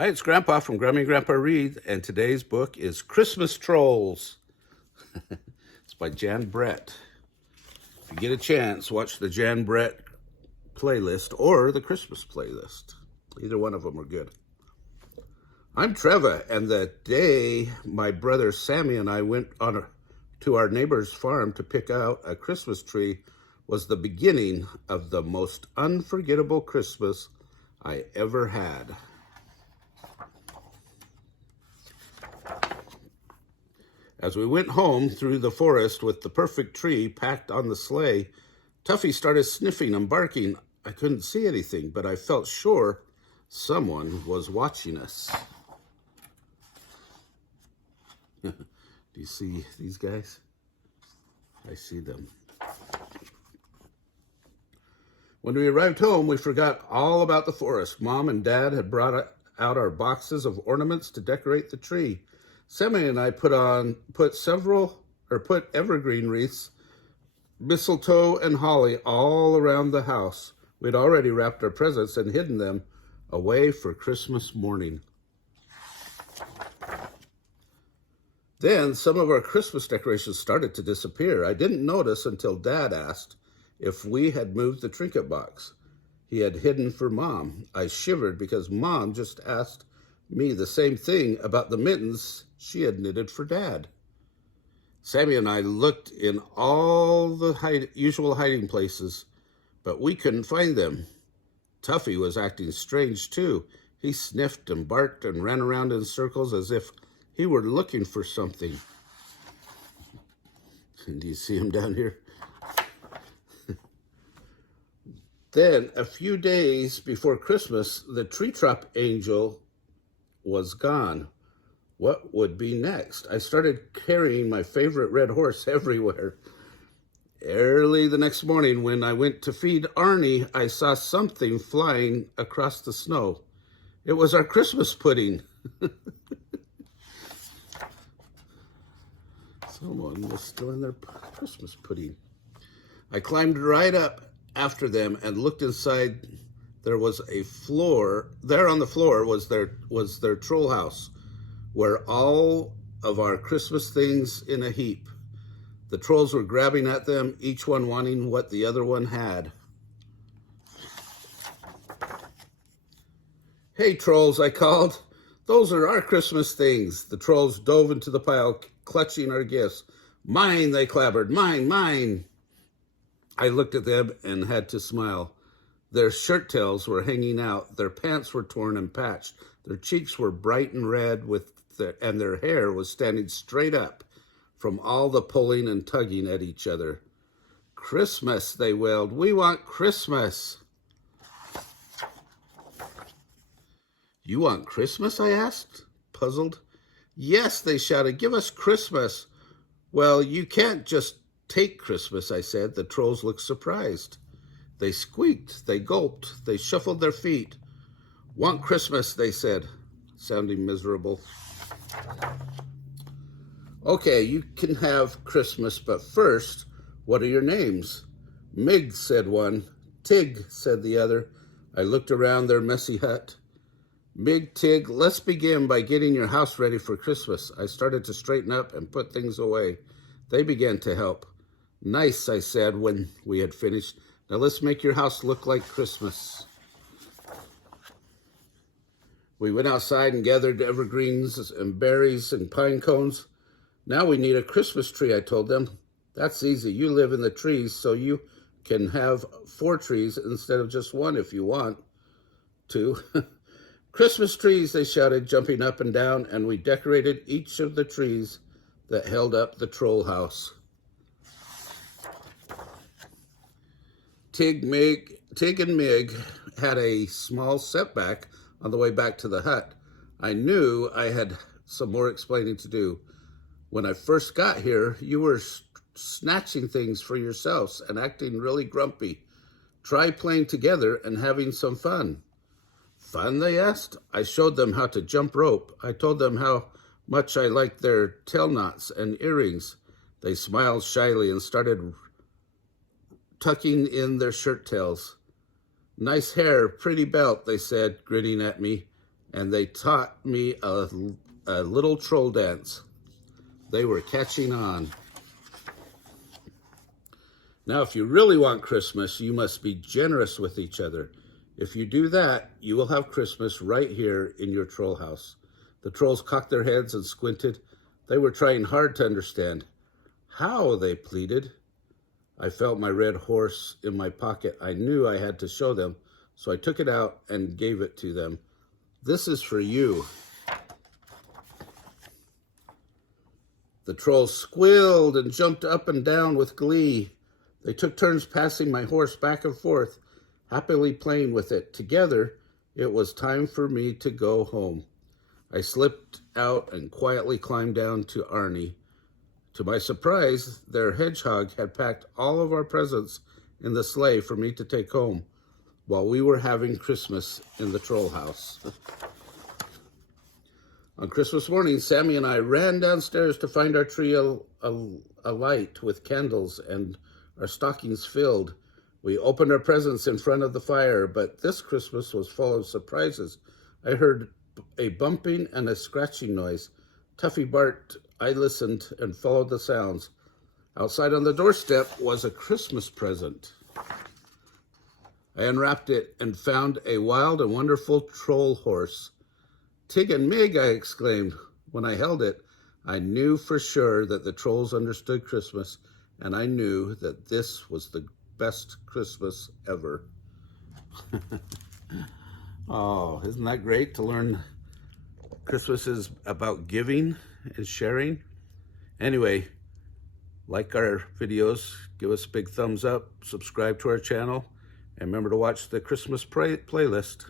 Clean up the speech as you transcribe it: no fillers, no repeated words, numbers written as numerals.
Hi, it's Grandpa from Grammy and Grandpa Read, and today's book is Christmas Trolls. It's by Jan Brett. If you get a chance, watch the Jan Brett playlist or the Christmas playlist. Either one of them are good. I'm Trevor, and the day my brother Sammy and I went to our neighbor's farm to pick out a Christmas tree was the beginning of the most unforgettable Christmas I ever had. As we went home through the forest with the perfect tree packed on the sleigh, Tuffy started sniffing and barking. I couldn't see anything, but I felt sure someone was watching us. Do you see these guys? I see them. When we arrived home, we forgot all about the forest. Mom and Dad had brought out our boxes of ornaments to decorate the tree. Sammy and I put evergreen wreaths, mistletoe, and holly all around the house. We'd already wrapped our presents and hidden them away for Christmas morning. Then some of our Christmas decorations started to disappear. I didn't notice until Dad asked if we had moved the trinket box he had hidden for Mom. I shivered because Mom just asked me the same thing about the mittens she had knitted for Dad. Sammy and I looked in all the usual hiding places, but we couldn't find them. Tuffy was acting strange too. He sniffed and barked and ran around in circles as if he were looking for something. Do you see him down here? Then, a few days before Christmas, the tree top angel was gone. What would be next? I started carrying my favorite red horse everywhere. Early the next morning, when I went to feed Arnie, I saw something flying across the snow. It was our Christmas pudding. Someone was stealing their Christmas pudding. I climbed right up after them and looked inside. There was a floor. There on the floor was their troll house, where all of our Christmas things in a heap. The trolls were grabbing at them, each one wanting what the other one had. Hey, trolls, I called. Those are our Christmas things. The trolls dove into the pile, clutching our gifts. Mine, they clabbered. Mine, mine. I looked at them and had to smile. Their shirt tails were hanging out. Their pants were torn and patched. Their cheeks were bright and red, and their hair was standing straight up from all the pulling and tugging at each other. Christmas, they wailed. We want Christmas. You want Christmas, I asked, puzzled. Yes, they shouted, give us Christmas. Well, you can't just take Christmas, I said. The trolls looked surprised. They squeaked, they gulped, they shuffled their feet. Want Christmas, they said, sounding miserable. Okay, you can have Christmas, but first, what are your names? Mig, said one. Tig, said the other. I looked around their messy hut. Mig, Tig, let's begin by getting your house ready for Christmas. I started to straighten up and put things away. They began to help. Nice, I said when we had finished. Now let's make your house look like Christmas. We went outside and gathered evergreens and berries and pine cones. Now we need a Christmas tree, I told them. That's easy. You live in the trees, so you can have 4 trees instead of just 1 if you want to. Christmas trees, they shouted, jumping up and down, and we decorated each of the trees that held up the troll house. Tig and Mig had a small setback on the way back to the hut. I knew I had some more explaining to do. When I first got here, you were snatching things for yourselves and acting really grumpy. Try playing together and having some fun. Fun, they asked. I showed them how to jump rope. I told them how much I liked their tail knots and earrings. They smiled shyly and started tucking in their shirt tails. Nice hair, pretty belt, they said, grinning at me. and they taught me a little troll dance. They were catching on. Now, if you really want Christmas, you must be generous with each other. If you do that, you will have Christmas right here in your troll house. The trolls cocked their heads and squinted. They were trying hard to understand. How, they pleaded. I felt my red horse in my pocket. I knew I had to show them, so I took it out and gave it to them. This is for you. The trolls squealed and jumped up and down with glee. They took turns passing my horse back and forth, happily playing with it. Together, it was time for me to go home. I slipped out and quietly climbed down to Arnie. To my surprise, their hedgehog had packed all of our presents in the sleigh for me to take home while we were having Christmas in the troll house. On Christmas morning, Sammy and I ran downstairs to find our tree alight with candles and our stockings filled. We opened our presents in front of the fire, but this Christmas was full of surprises. I heard a bumping and a scratching noise. Tuffy barked. I listened and followed the sounds. Outside on the doorstep was a Christmas present. I unwrapped it and found a wild and wonderful troll horse. Tig and Mig, I exclaimed. When I held it, I knew for sure that the trolls understood Christmas, and I knew that this was the best Christmas ever. Oh, isn't that great to learn Christmas is about giving and sharing? Anyway, like our videos, give us a big thumbs up, subscribe to our channel, and remember to watch the Christmas playlist.